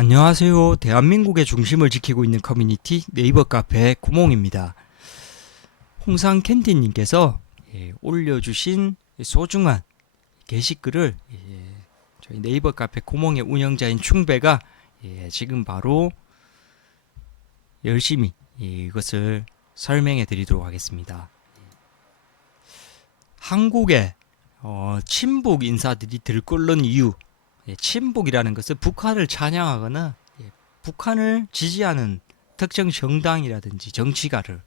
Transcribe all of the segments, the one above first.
안녕하세요. 대한민국의 중심을 지키고 있는 커뮤니티 네이버 카페 구몽입니다. 홍상캔디님께서 올려주신 소중한 게시글을 저희 네이버 카페 구몽의 운영자인 충배가 지금 바로 열심히 이것을 설명해 드리도록 하겠습니다. 한국의 친북 인사들이 들끓는 이유, 친북이라는 것은 북한을 찬양하거나 북한을 지지하는 특정 정당이라든지 정치가를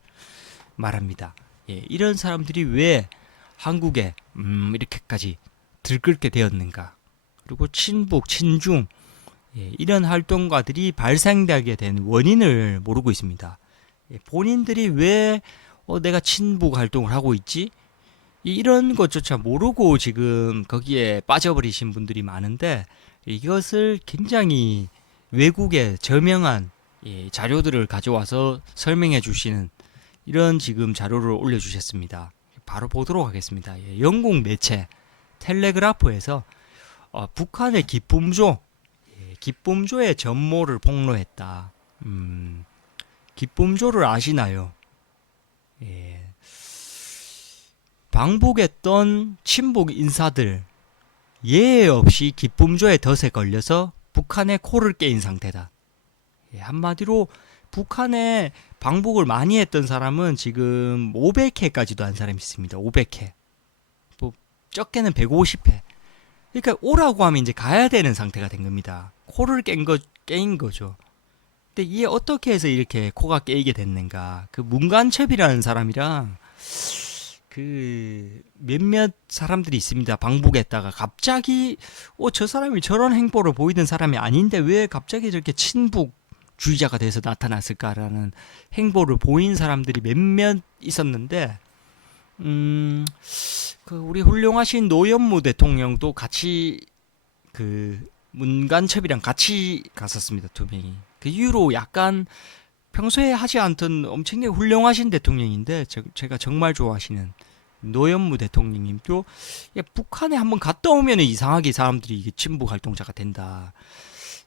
말합니다. 이런 사람들이 왜 한국에 이렇게까지 들끓게 되었는가? 그리고 친북, 친중 이런 활동가들이 발생되게 된 원인을 모르고 있습니다. 본인들이 왜 내가 친북 활동을 하고 있지? 이런 것조차 모르고 지금 거기에 빠져버리신 분들이 많은데, 이것을 굉장히 외국의 저명한 자료들을 가져와서 설명해 주시는 이런 지금 자료를 올려주셨습니다. 바로 보도록 하겠습니다. 영국 매체 텔레그라프에서 북한의 기쁨조의 전모를 폭로했다. 기쁨조를 아시나요? 예, 방북했던 친북 인사들 예외 없이 기쁨조의 덫에 걸려서 북한의 코를 깨인 상태다. 한마디로 북한에 방북을 많이 했던 사람은 지금 500회까지도 한 사람이 있습니다. 500회. 뭐 적게는 150회. 그러니까 오라고 하면 이제 가야 되는 상태가 된 겁니다. 코를 깨인 거죠. 근데 이게 어떻게 해서 이렇게 코가 깨이게 됐는가? 그 문간첩이라는 사람이랑 그 몇몇 사람들이 있습니다. 방북했다가 갑자기 저 사람이 저런 행보를 보이던 사람이 아닌데 왜 갑자기 저렇게 친북주의자가 돼서 나타났을까라는 행보를 보인 사람들이 몇몇 있었는데, 그 우리 훌륭하신 노현무 대통령도 같이 그 문간첩이랑 같이 갔었습니다. 두 명이. 그 이후로 약간 평소에 하지 않던 엄청나게 훌륭하신 대통령인데, 제가 정말 좋아하시는 노현무 대통령님도 북한에 한번 갔다 오면 이상하게 사람들이 이게 친북 활동자가 된다.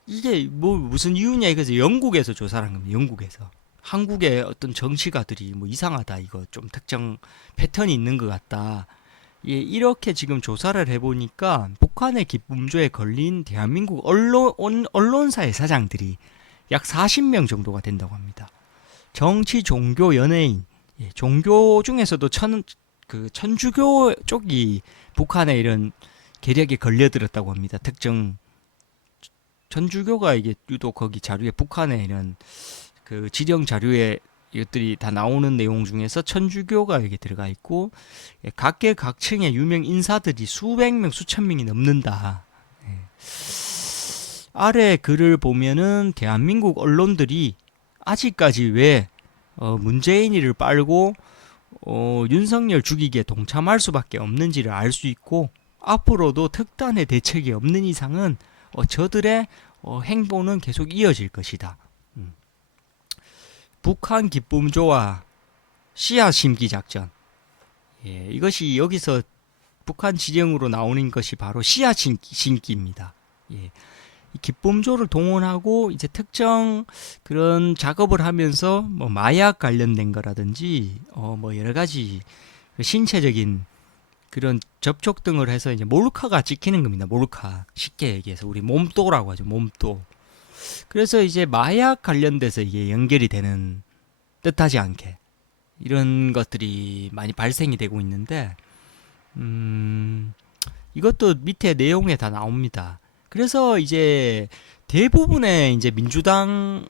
이게 뭐 무슨 이유냐, 이거서 영국에서 조사를 한 겁니다. 영국에서. 한국의 어떤 정치가들이 뭐 이상하다, 이거 좀 특정 패턴이 있는 것 같다. 이렇게 지금 조사를 해보니까 북한의 기쁨조에 걸린 대한민국 언론사의 사장들이 약 40명 정도가 된다고 합니다. 정치, 종교, 연예인, 종교 중에서도 천주교 쪽이 북한에 이런 계략에 걸려들었다고 합니다. 특정 천주교가 이게 유독 거기 자료에 북한에 이런 그 지령 자료에 이것들이 다 나오는 내용 중에서 천주교가 여기 들어가 있고, 각계각층의 유명 인사들이 수백 명, 수천 명이 넘는다. 아래 글을 보면은 대한민국 언론들이 아직까지 왜 문재인이를 빨고 윤석열 죽이기에 동참할 수밖에 없는지를 알 수 있고, 앞으로도 특단의 대책이 없는 이상은 저들의 행보는 계속 이어질 것이다. 북한 기쁨조와 씨앗 심기 작전, 이것이 여기서 북한 지령으로 나오는 것이 바로 씨앗 심기입니다. 이 기쁨조를 동원하고 이제 특정 그런 작업을 하면서 뭐 마약 관련된 거라든지 뭐 여러 가지 신체적인 그런 접촉 등을 해서 이제 몰카가 찍히는 겁니다. 몰카. 쉽게 얘기해서 우리 몸도라고 하죠. 몸도. 그래서 이제 마약 관련돼서 이게 연결이 되는, 뜻하지 않게 이런 것들이 많이 발생이 되고 있는데, 이것도 밑에 내용에 다 나옵니다. 그래서 이제 대부분의 이제 민주당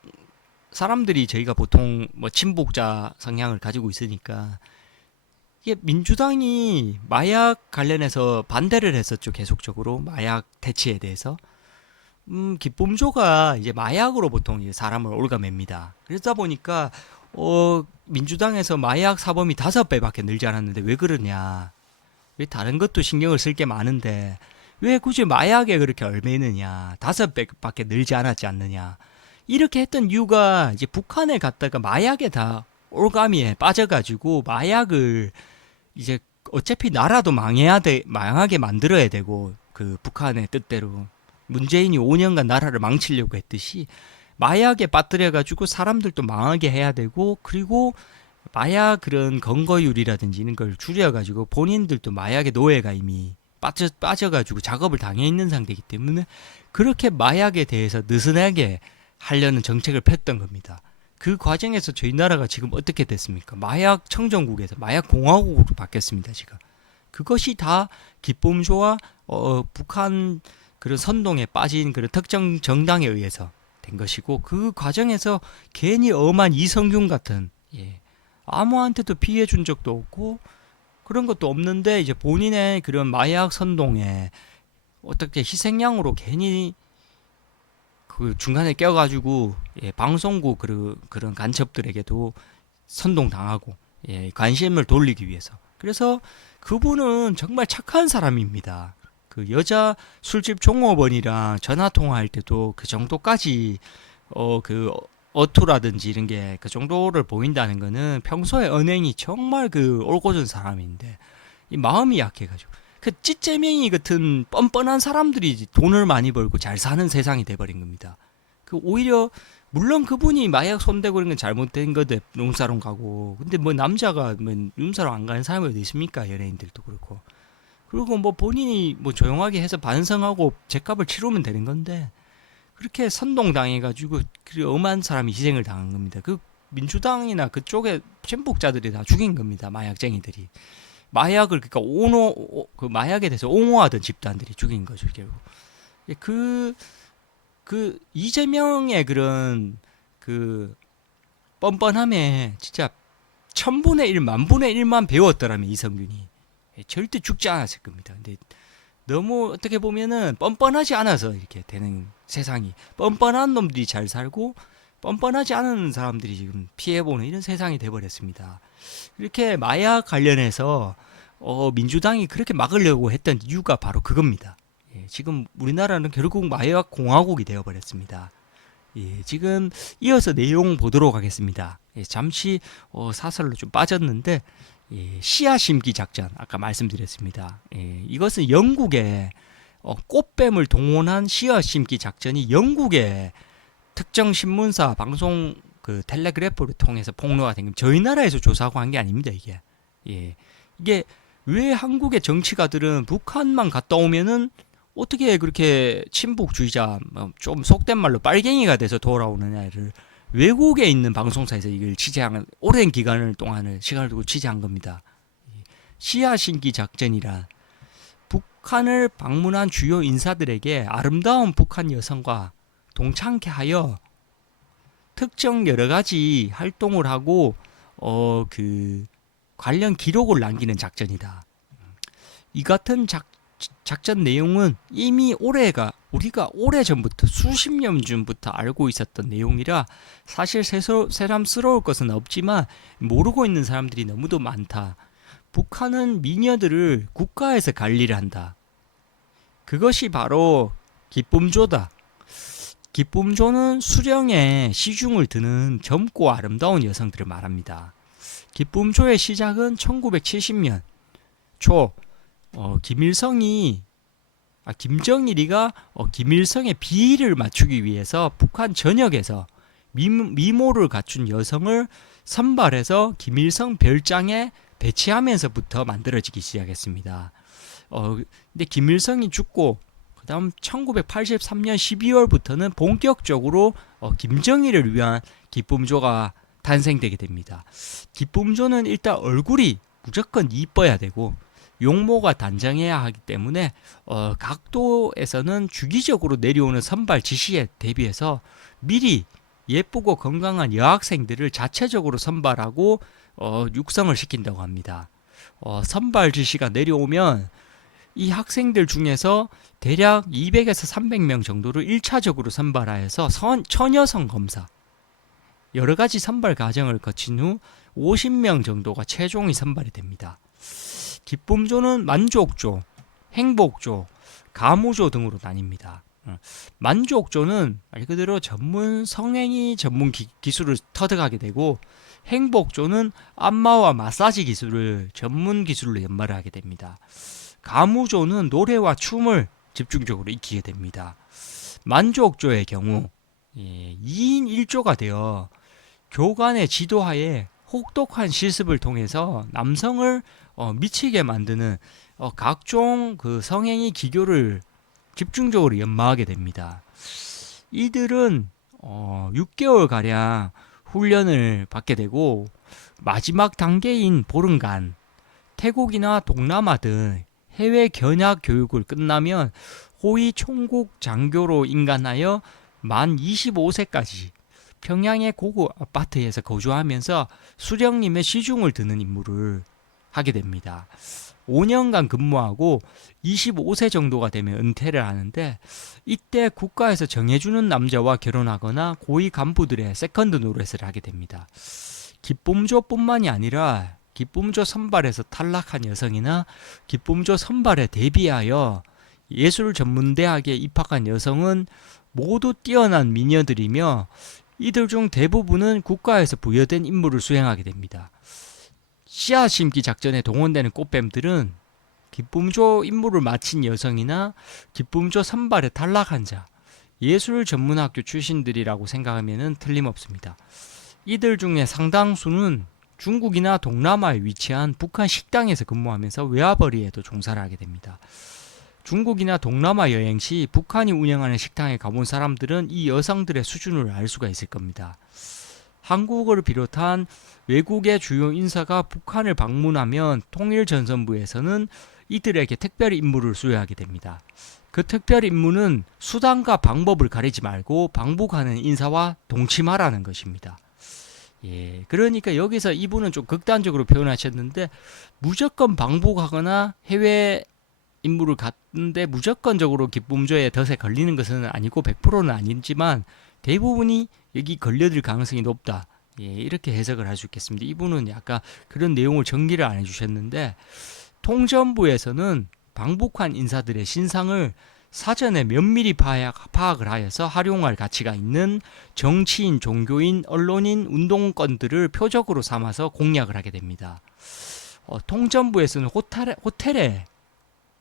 사람들이, 저희가 보통 뭐 친북자 성향을 가지고 있으니까 이게 민주당이 마약 관련해서 반대를 했었죠. 계속적으로 마약 대치에 대해서. 기쁨조가 이제 마약으로 보통 이제 사람을 올가맵니다. 그러다 보니까 민주당에서 마약 사범이 5배밖에 늘지 않았는데 왜 그러냐? 왜 다른 것도 신경을 쓸 게 많은데 왜 굳이 마약에 그렇게 얽매이느냐? 5배밖에 늘지 않았지 않느냐? 이렇게 했던 이유가 이제 북한에 갔다가 마약에 다 올가미에 빠져가지고 마약을 이제 어차피 나라도 망하게 만들어야 되고, 그 북한의 뜻대로 문재인이 5년간 나라를 망치려고 했듯이 마약에 빠뜨려가지고 사람들도 망하게 해야 되고, 그리고 마약 그런 검거율이라든지 이런 걸 줄여가지고 본인들도 마약의 노예가 이미 빠져가지고 작업을 당해 있는 상태이기 때문에 그렇게 마약에 대해서 느슨하게 하려는 정책을 폈던 겁니다. 그 과정에서 저희 나라가 지금 어떻게 됐습니까? 마약 청정국에서 마약 공화국으로 바뀌었습니다. 지금 그것이 다 기쁨조와 북한 그런 선동에 빠진 그런 특정 정당에 의해서 된 것이고, 그 과정에서 괜히 엄한 이성균 같은, 예, 아무한테도 피해 준 적도 없고 그런 것도 없는데 이제 본인의 그런 마약 선동에 어떻게 희생양으로 괜히 그 중간에 껴가지고, 예, 방송국 그런 간첩들에게도 선동당하고, 예, 관심을 돌리기 위해서. 그래서 그분은 정말 착한 사람입니다. 그 여자 술집 종업원이랑 전화 통화할 때도 그 정도까지 그 어투라든지 이런 게 그 정도를 보인다는 거는 평소에 언행이 정말 그 올곧은 사람인데 이 마음이 약해가지고 그 찌째맹이 같은 뻔뻔한 사람들이 돈을 많이 벌고 잘 사는 세상이 돼버린 겁니다. 그 오히려 물론 그분이 마약 손대고 이런 건 잘못된 거대, 룸사롱 가고. 근데 뭐 남자가 뭐 룸사롱 안 가는 사람이 어디 있습니까? 연예인들도 그렇고. 그리고 뭐 본인이 뭐 조용하게 해서 반성하고 제값을 치르면 되는 건데 그렇게 선동당해가지고 그 엄한 사람이 희생을 당한 겁니다. 그 민주당이나 그쪽에 친북자들이 다 죽인 겁니다. 마약쟁이들이. 마약을 그러니까 그 마약에 대해서 옹호하던 집단들이 죽인 거죠. 결국. 그 이재명의 그런 그 뻔뻔함에 진짜 천분의 일, 만분의 일만 배웠더라면 이성균이 절대 죽지 않았을 겁니다. 근데 너무 어떻게 보면은 뻔뻔하지 않아서 이렇게 되는 세상이, 뻔뻔한 놈들이 잘 살고 뻔뻔하지 않은 사람들이 지금 피해보는 이런 세상이 돼버렸습니다. 이렇게 마약 관련해서 민주당이 그렇게 막으려고 했던 이유가 바로 그겁니다. 예, 지금 우리나라는 결국 마약 공화국이 되어버렸습니다. 예, 지금 이어서 내용 보도록 하겠습니다. 예, 잠시 사설로 좀 빠졌는데, 예, 씨앗 심기 작전 아까 말씀드렸습니다. 예, 이것은 영국의 꽃뱀을 동원한 씨앗 심기 작전이 영국의 특정 신문사 방송 그 텔레그래프를 통해서 폭로가 된 겁니다. 저희 나라에서 조사하고 한 게 아닙니다. 이게, 예, 이게 왜 한국의 정치가들은 북한만 갔다 오면은 어떻게 그렇게 친북주의자, 좀 속된 말로 빨갱이가 돼서 돌아오느냐를 외국에 있는 방송사에서 이걸 취재한 오랜 기간을 동안을 시간을 두고 취재한 겁니다. 씨앗 심기 작전이란 북한을 방문한 주요 인사들에게 아름다운 북한 여성과 동참케 하여 특정 여러 가지 활동을 하고 그 관련 기록을 남기는 작전이다. 이 같은 작전 내용은 이미 우리가 오래전부터 수십 년 전부터 알고 있었던 내용이라 사실 새삼스러울 것은 없지만 모르고 있는 사람들이 너무도 많다. 북한은 미녀들을 국가에서 관리를 한다. 그것이 바로 기쁨조다. 기쁨조는 수령에 시중을 드는 젊고 아름다운 여성들을 말합니다. 기쁨조의 시작은 1970년 초 김정일이가 김일성의 비위를 맞추기 위해서 북한 전역에서 미모를 갖춘 여성을 선발해서 김일성 별장에 배치하면서부터 만들어지기 시작했습니다. 근데 김일성이 죽고 그다음 1983년 12월부터는 본격적으로 김정일을 위한 기쁨조가 탄생되게 됩니다. 기쁨조는 일단 얼굴이 무조건 이뻐야 되고 용모가 단정해야 하기 때문에 각도에서는 주기적으로 내려오는 선발 지시에 대비해서 미리 예쁘고 건강한 여학생들을 자체적으로 선발하고 육성을 시킨다고 합니다. 선발 지시가 내려오면 이 학생들 중에서 대략 200에서 300명 정도를 1차적으로 선발하여서 처녀성 검사, 여러 가지 선발 과정을 거친 후 50명 정도가 최종이 선발이 됩니다. 기쁨조는 만족조, 행복조, 가무조 등으로 나뉩니다. 만족조는 말 그대로 전문 성행위 전문 기술을 터득하게 되고, 행복조는 안마와 마사지 기술을 전문 기술로 연마를 하게 됩니다. 가무조는 노래와 춤을 집중적으로 익히게 됩니다. 만주옥조의 경우 2인 1조가 되어 교관의 지도하에 혹독한 실습을 통해서 남성을 미치게 만드는 각종 그 성행위 기교를 집중적으로 연마하게 됩니다. 이들은 6개월 가량 훈련을 받게 되고 마지막 단계인 보름간 태국이나 동남아 등 해외 견학 교육을 끝나면 호위 총국 장교로 인간하여 만 25세까지 평양의 고급 아파트에서 거주하면서 수령님의 시중을 드는 임무를 하게 됩니다. 5년간 근무하고 25세 정도가 되면 은퇴를 하는데, 이때 국가에서 정해주는 남자와 결혼하거나 고위 간부들의 세컨드 노릇을 하게 됩니다. 기쁨조뿐만이 아니라 기쁨조 선발에서 탈락한 여성이나 기쁨조 선발에 대비하여 예술 전문대학에 입학한 여성은 모두 뛰어난 미녀들이며, 이들 중 대부분은 국가에서 부여된 임무를 수행하게 됩니다. 씨앗 심기 작전에 동원되는 꽃뱀들은 기쁨조 임무를 마친 여성이나 기쁨조 선발에 탈락한 자, 예술 전문학교 출신들이라고 생각하면 틀림없습니다. 이들 중에 상당수는 중국이나 동남아에 위치한 북한 식당에서 근무하면서 외화벌이에도 종사를 하게 됩니다. 중국이나 동남아 여행 시 북한이 운영하는 식당에 가본 사람들은 이 여성들의 수준을 알 수가 있을 겁니다. 한국을 비롯한 외국의 주요 인사가 북한을 방문하면 통일전선부에서는 이들에게 특별 임무를 수여하게 됩니다. 그 특별 임무는 수단과 방법을 가리지 말고 방북하는 인사와 동침하라는 것입니다. 그러니까 여기서 이분은 좀 극단적으로 표현하셨는데, 무조건 방북하거나 해외 임무를 갔는데 무조건적으로 기쁨조의 덫에 걸리는 것은 아니고 100%는 아니지만 대부분이 여기 걸려들 가능성이 높다. 이렇게 해석을 할 수 있겠습니다. 이분은 약간 그런 내용을 정리를 안 해주셨는데, 통전부에서는 방북한 인사들의 신상을 사전에 면밀히 파악을 하여서 활용할 가치가 있는 정치인, 종교인, 언론인, 운동권들을 표적으로 삼아서 공략을 하게 됩니다. 통전부에서는 호텔에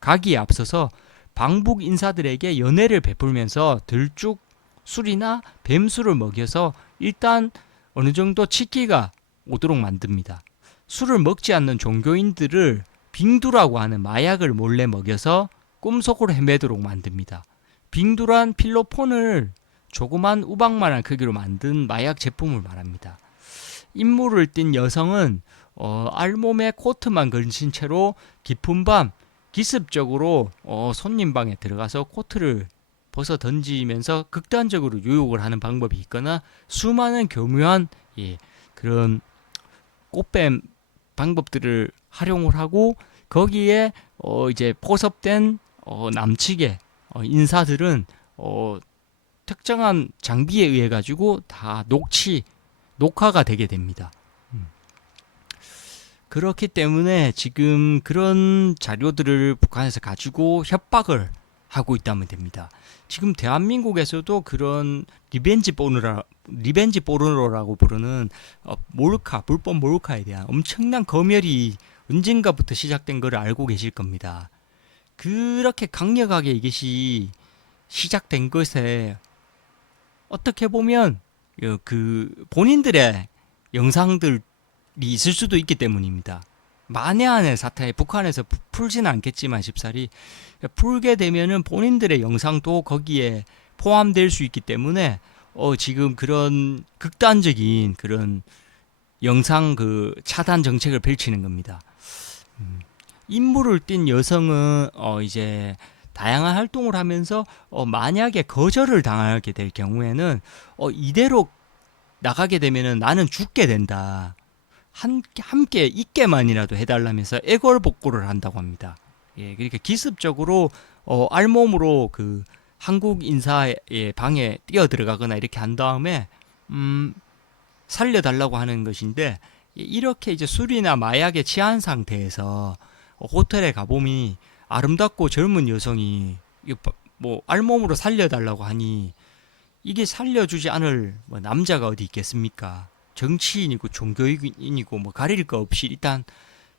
가기에 앞서서 방북 인사들에게 연애를 베풀면서 들쭉 술이나 뱀술을 먹여서 일단 어느 정도 치기가 오도록 만듭니다. 술을 먹지 않는 종교인들을 빙두라고 하는 마약을 몰래 먹여서 꿈속으로 헤매도록 만듭니다. 빙두란 필로폰을 조그만 우박만한 크기로 만든 마약 제품을 말합니다. 임무를 띈 여성은 알몸에 코트만 걸친 채로 깊은 밤 기습적으로 손님 방에 들어가서 코트를 벗어 던지면서 극단적으로 유혹을 하는 방법이 있거나, 수많은 교묘한 그런 꽃뱀 방법들을 활용을 하고, 거기에 이제 포섭된 남측의 인사들은 특정한 장비에 의해 가지고 다 녹화가 되게 됩니다. 그렇기 때문에 지금 그런 자료들을 북한에서 가지고 협박을 하고 있다면 됩니다. 지금 대한민국에서도 그런 리벤지 포르노라고 부르는 불법 몰카에 대한 엄청난 검열이 언젠가부터 시작된 것을 알고 계실 겁니다. 그렇게 강력하게 이것이 시작된 것에 어떻게 보면 그 본인들의 영상들이 있을 수도 있기 때문입니다. 만에 안의 사태에 북한에서 풀지는 않겠지만 쉽사리 풀게 되면은 본인들의 영상도 거기에 포함될 수 있기 때문에 지금 그런 극단적인 그런 영상 그 차단 정책을 펼치는 겁니다. 임무를 띈 여성은 이제 다양한 활동을 하면서 만약에 거절을 당하게 될 경우에는 이대로 나가게 되면은 나는 죽게 된다. 함께 있게만이라도 해달라면서 애걸복구를 한다고 합니다. 그러니까 기습적으로 알몸으로 그 한국 인사의 방에 뛰어 들어가거나 이렇게 한 다음에 살려달라고 하는 것인데, 이렇게 이제 술이나 마약에 취한 상태에서 호텔에 가보니 아름답고 젊은 여성이 뭐 알몸으로 살려달라고 하니, 이게 살려주지 않을 남자가 어디 있겠습니까? 정치인이고 종교인이고 뭐 가릴 거 없이 일단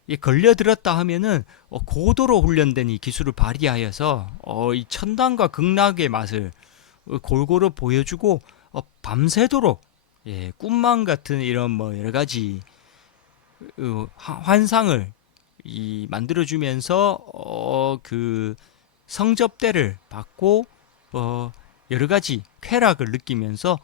이 걸려들었다 하면은 고도로 훈련된 이 기술을 발휘하여서 이 천당과 극락의 맛을 골고루 보여주고 밤새도록 예, 꿈만 같은 이런 뭐 여러 가지 환상을 이 만들어주면서 그 성접대를 받고 여러 가지 쾌락을 느끼면서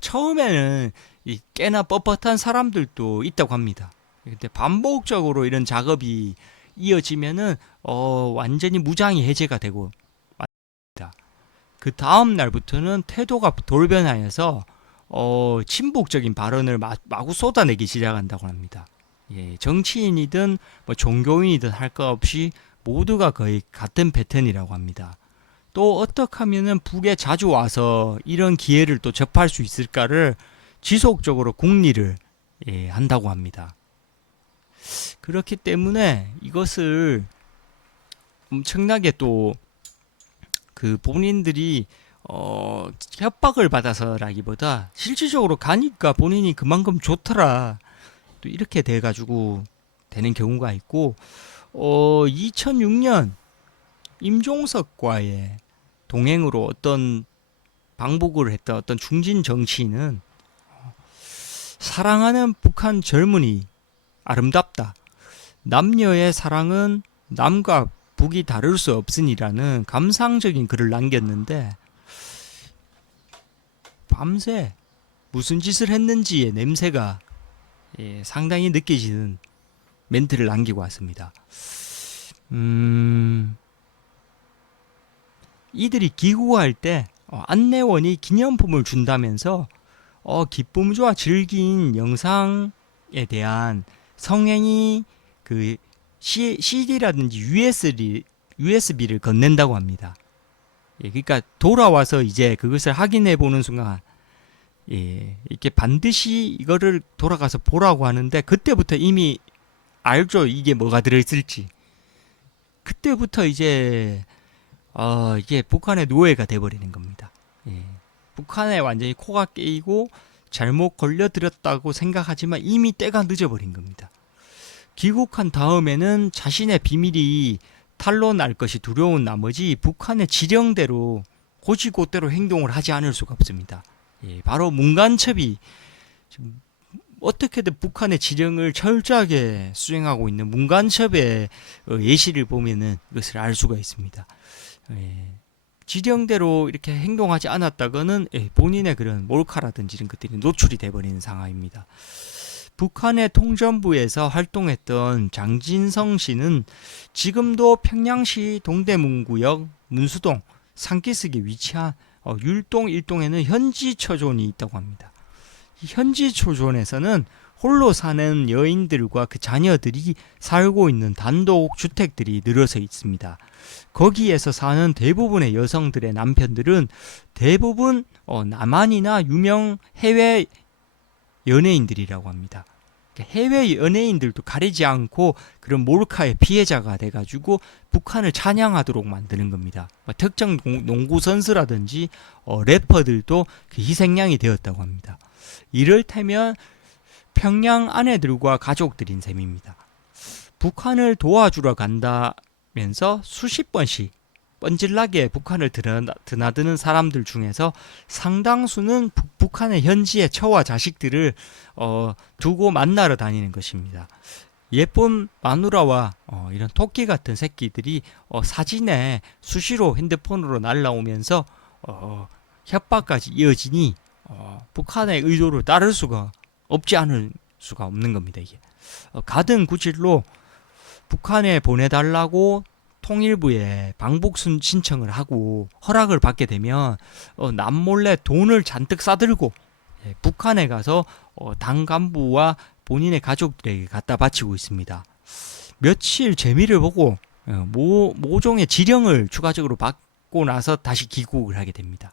처음에는 이 꽤나 뻣뻣한 사람들도 있다고 합니다. 근데 반복적으로 이런 작업이 이어지면은 완전히 무장이 해제가 되고 맙니다. 그 다음 날부터는 태도가 돌변하여서 친북적인 발언을 마구 쏟아내기 시작한다고 합니다. 예, 정치인이든 뭐 종교인이든 할 것 없이 모두가 거의 같은 패턴이라고 합니다. 또 어떻게 하면은 북에 자주 와서 이런 기회를 또 접할 수 있을까를 지속적으로 궁리를 예, 한다고 합니다. 그렇기 때문에 이것을 엄청나게 또 그 본인들이 협박을 받아서라기보다 실질적으로 가니까 본인이 그만큼 좋더라 또 이렇게 돼 가지고 되는 경우가 있고 2006년 임종석과의 동행으로 어떤 방북을 했던 어떤 중진 정치인은 사랑하는 북한 젊은이 아름답다. 남녀의 사랑은 남과 북이 다를 수 없으니라는 감상적인 글을 남겼는데 밤새 무슨 짓을 했는지의 냄새가 예, 상당히 느껴지는 멘트를 남기고 왔습니다. 이들이 귀국할 때 안내원이 기념품을 준다면서 기쁨과 즐긴 영상에 대한 성행이 그 CD라든지 USB를 건넨다고 합니다. 예, 그러니까 돌아와서 이제 그것을 확인해 보는 순간 예, 이렇게 반드시 이거를 돌아가서 보라고 하는데 그때부터 이미 알죠. 이게 뭐가 들어있을지. 그때부터 이제 이게 북한의 노예가 돼버리는 겁니다. 예, 북한에 완전히 코가 깨이고 잘못 걸려들었다고 생각하지만 이미 때가 늦어버린 겁니다. 귀국한 다음에는 자신의 비밀이 탄로날 것이 두려운 나머지 북한의 지령대로 고지고대로 행동을 하지 않을 수가 없습니다. 예, 바로 문간첩이 어떻게든 북한의 지령을 철저하게 수행하고 있는 문간첩의 예시를 보면은 이것을 알 수가 있습니다. 예, 지령대로 이렇게 행동하지 않았다가는 본인의 그런 몰카라든지 이런 것들이 노출이 돼버리는 상황입니다. 북한의 통전부에서 활동했던 장진성 씨는 지금도 평양시 동대문구역 문수동 상기슭에 위치한 율동 일동에는 현지초존이 있다고 합니다. 이 현지초존에서는 홀로 사는 여인들과 그 자녀들이 살고 있는 단독 주택들이 늘어서 있습니다. 거기에서 사는 대부분의 여성들의 남편들은 대부분 남한이나 유명 해외 연예인들이라고 합니다. 해외 연예인들도 가리지 않고 그런 몰카의 피해자가 돼가지고 북한을 찬양하도록 만드는 겁니다. 특정 농구 선수라든지 래퍼들도 그 희생양이 되었다고 합니다. 이를테면 평양 아내들과 가족들인 셈입니다. 북한을 도와주러 간다면서 수십 번씩 뻔질나게 북한을 드나드는 사람들 중에서 상당수는 북한의 현지의 처와 자식들을 두고 만나러 다니는 것입니다. 예쁜 마누라와 이런 토끼 같은 새끼들이 사진에 수시로 핸드폰으로 날라오면서 협박까지 이어지니 북한의 의도를 따를 수가 없지 않을 수가 없는 겁니다. 이게 가든 구질로 북한에 보내달라고 통일부에 방북 신청을 하고 허락을 받게 되면 남몰래 돈을 잔뜩 싸들고 북한에 가서 당 간부와 본인의 가족들에게 갖다 바치고 있습니다. 며칠 재미를 보고 모종의 지령을 추가적으로 받고 나서 다시 귀국을 하게 됩니다.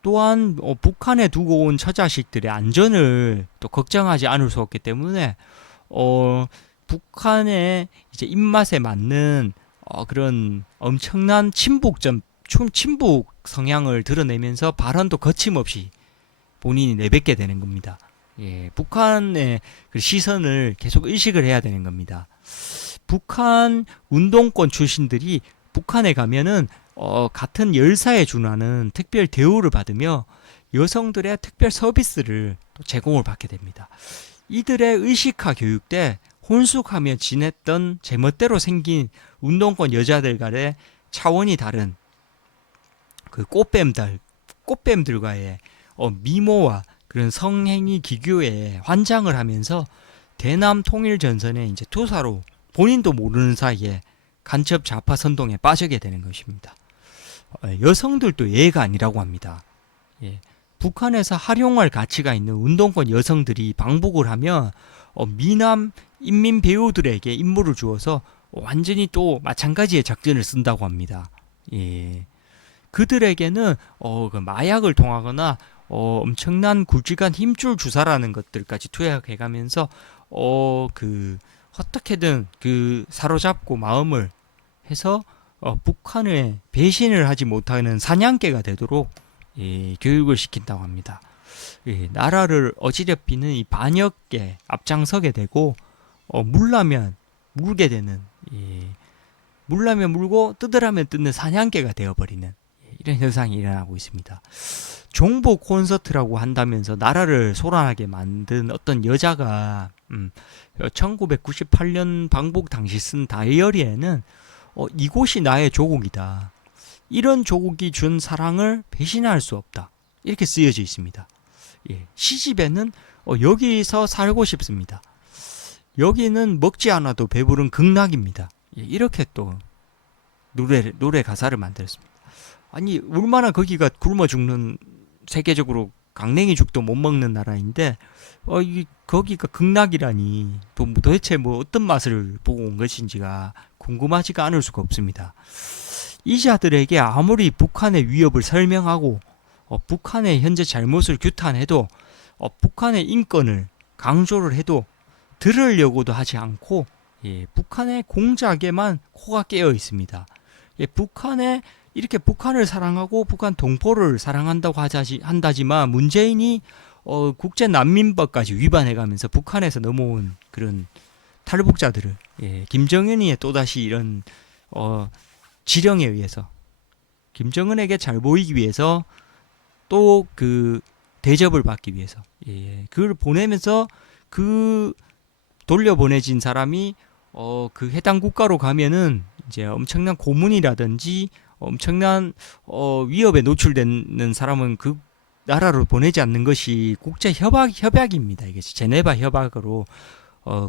또한 북한에 두고 온 처자식들의 안전을 또 걱정하지 않을 수 없기 때문에 북한의 이제 입맛에 맞는 그런 엄청난 친북 성향을 드러내면서 발언도 거침없이 본인이 내뱉게 되는 겁니다. 예, 북한의 그 시선을 계속 의식을 해야 되는 겁니다. 북한 운동권 출신들이 북한에 가면은 같은 열사에 준하는 특별 대우를 받으며 여성들의 특별 서비스를 또 제공을 받게 됩니다. 이들의 의식화 교육 때 혼숙하며 지냈던 제멋대로 생긴 운동권 여자들 간의 차원이 다른 그 꽃뱀들과의 미모와 그런 성행위 기교에 환장을 하면서 대남 통일 전선에 이제 투사로 본인도 모르는 사이에 간첩 좌파 선동에 빠지게 되는 것입니다. 여성들도 예가 아니라고 합니다. 예. 북한에서 활용할 가치가 있는 운동권 여성들이 방북을 하면 미남 인민 배우들에게 임무를 주어서 완전히 또 마찬가지의 작전을 쓴다고 합니다. 예. 그들에게는 그 마약을 통하거나 엄청난 굵직한 힘줄 주사라는 것들까지 투약해가면서 그 어떻게든 그 사로잡고 마음을 해서 북한에 배신을 하지 못하는 사냥개가 되도록 예, 교육을 시킨다고 합니다. 예, 나라를 어지럽히는 이 반역에 앞장서게 되고 물라면 물게 되는 예, 물라면 물고 뜯으라면 뜯는 사냥개가 되어버리는 이런 현상이 일어나고 있습니다. 종보 콘서트라고 한다면서 나라를 소란하게 만든 어떤 여자가 1998년 방북 당시 쓴 다이어리에는 이곳이 나의 조국이다. 이런 조국이 준 사랑을 배신할 수 없다. 이렇게 쓰여져 있습니다. 예, 시집에는 여기서 살고 싶습니다. 여기는 먹지 않아도 배부른 극락입니다. 예, 이렇게 또 노래 가사를 만들었습니다. 아니 얼마나 거기가 굶어 죽는 세계적으로 강냉이죽도 못 먹는 나라인데 거기가 극락이라니 도대체 뭐 어떤 맛을 보고 온 것인지가 궁금하지가 않을 수가 없습니다. 이 자들에게 아무리 북한의 위협을 설명하고 북한의 현재 잘못을 규탄해도 북한의 인권을 강조를 해도 들으려고도 하지 않고 예, 북한의 공작에만 코가 깨어 있습니다. 예, 이렇게 북한을 사랑하고 북한 동포를 사랑한다고 한다지만 문재인이 국제 난민법까지 위반해가면서 북한에서 넘어온 그런 탈북자들을 예, 김정은이 또다시 이런 지령에 의해서 김정은에게 잘 보이기 위해서 또 그 대접을 받기 위해서 예, 그걸 보내면서 그 돌려보내진 사람이 그 해당 국가로 가면은 이제 엄청난 고문이라든지 엄청난 위협에 노출되는 사람은 그 나라로 보내지 않는 것이 국제 협약입니다. 이게 제네바 협약으로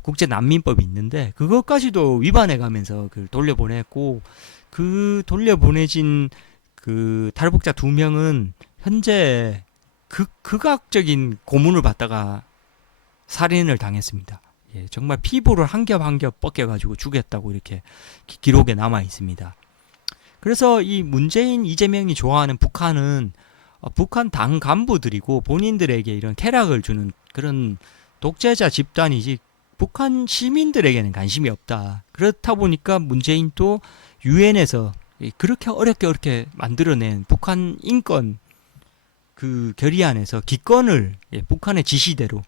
국제 난민법이 있는데 그것까지도 위반해 가면서 그 돌려보냈고 그 돌려보내진 그 탈북자 2명은 현재 극악적인 고문을 받다가 살인을 당했습니다. 예, 정말 피부를 한 겹 한 겹 벗겨가지고 죽였다고 이렇게 기록에 남아 있습니다. 그래서 이 문재인, 이재명이 좋아하는 북한은 북한 당 간부들이고 본인들에게 이런 쾌락을 주는 그런 독재자 집단이지 북한 시민들에게는 관심이 없다. 그렇다 보니까 문재인도 유엔에서 그렇게 어렵게 만들어낸 북한 인권 그 결의안에서 기권을 북한의 지시대로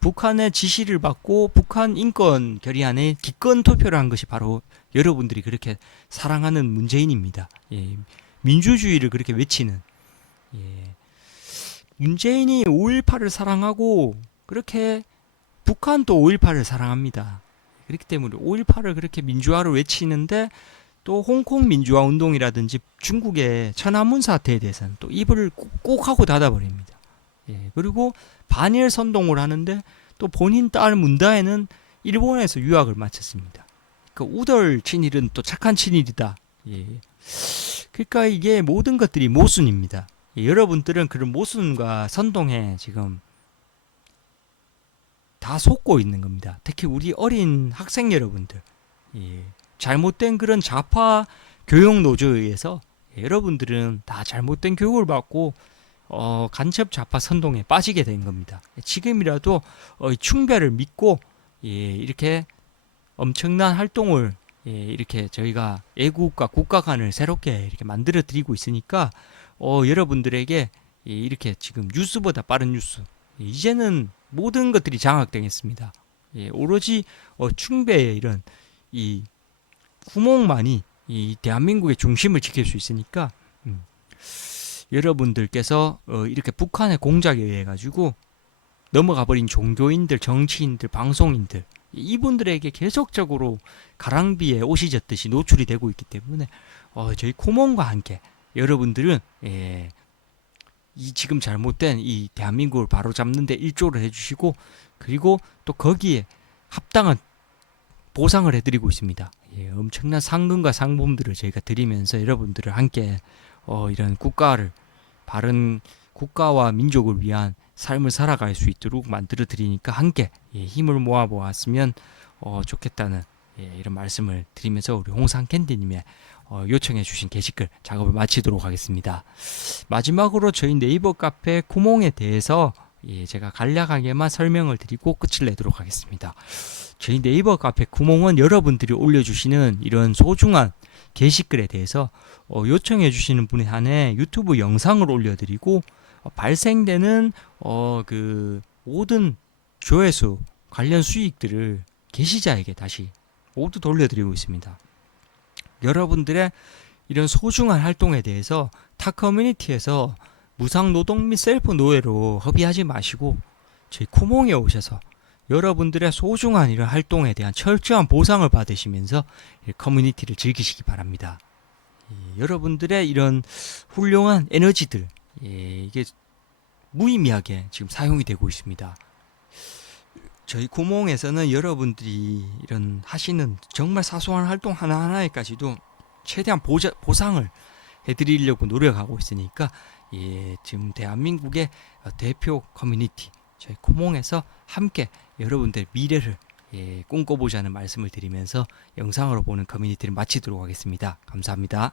북한의 지시를 받고 북한 인권 결의안에 기권 투표를 한 것이 바로 여러분들이 그렇게 사랑하는 문재인입니다. 예, 민주주의를 그렇게 외치는 예, 문재인이 5.18을 사랑하고 그렇게 북한도 5.18을 사랑합니다. 그렇기 때문에 5.18을 그렇게 민주화를 외치는데 또 홍콩 민주화 운동이라든지 중국의 천안문 사태에 대해서는 또 입을 꾹 하고 닫아버립니다. 예, 그리고 반일 선동을 하는데 또 본인 딸 문다혜는 일본에서 유학을 마쳤습니다. 그 우덜 친일은 또 착한 친일이다. 예. 그러니까 이게 모든 것들이 모순입니다. 예, 여러분들은 그런 모순과 선동에 지금 다 속고 있는 겁니다. 특히 우리 어린 학생 여러분들. 예. 잘못된 그런 좌파 교육 노조에 의해서 여러분들은 다 잘못된 교육을 받고 간첩 좌파 선동에 빠지게 된 겁니다. 지금이라도 충배를 믿고 예, 이렇게 엄청난 활동을 예, 이렇게 저희가 애국과 국가관을 새롭게 이렇게 만들어 드리고 있으니까 여러분들에게 예, 이렇게 지금 뉴스보다 빠른 뉴스 이제는 모든 것들이 장악되겠습니다. 예, 오로지 충배의 이런 이 구멍만이 이 대한민국의 중심을 지킬 수 있으니까 여러분들께서 이렇게 북한의 공작에 의해 가지고 넘어가 버린 종교인들, 정치인들, 방송인들 이분들에게 계속적으로 가랑비에 옷이 젖듯이 노출이 되고 있기 때문에 저희 코몬과 함께 여러분들은 이 지금 잘못된 이 대한민국을 바로잡는 데 일조를 해주시고 그리고 또 거기에 합당한 보상을 해드리고 있습니다. 예, 엄청난 상금과 상품들을 저희가 드리면서 여러분들을 함께 이런 국가를 바른 국가와 민족을 위한 삶을 살아갈 수 있도록 만들어 드리니까 함께 힘을 모아 보았으면 좋겠다는 이런 말씀을 드리면서 우리 홍상캔디님의 요청해 주신 게시글 작업을 마치도록 하겠습니다. 마지막으로 저희 네이버 카페 구몽에 대해서 제가 간략하게만 설명을 드리고 끝을 내도록 하겠습니다. 저희 네이버 카페 구몽은 여러분들이 올려주시는 이런 소중한 게시글에 대해서 요청해 주시는 분에 한해 유튜브 영상을 올려드리고 발생되는 그 모든 조회수 관련 수익들을 게시자에게 다시 모두 돌려드리고 있습니다. 여러분들의 이런 소중한 활동에 대해서 타 커뮤니티에서 무상노동 및 셀프 노예로 허비하지 마시고 저희 쿠몽에 오셔서 여러분들의 소중한 이런 활동에 대한 철저한 보상을 받으시면서 커뮤니티를 즐기시기 바랍니다. 여러분들의 이런 훌륭한 에너지들 이게 무의미하게 지금 사용이 되고 있습니다. 저희 구몽에서는 여러분들이 이런 하시는 정말 사소한 활동 하나하나에까지도 최대한 보상을 해드리려고 노력하고 있으니까 지금 대한민국의 대표 커뮤니티 저희 구몽에서 함께 여러분들 미래를 꿈꿔보자는 말씀을 드리면서 영상으로 보는 커뮤니티를 마치도록 하겠습니다. 감사합니다.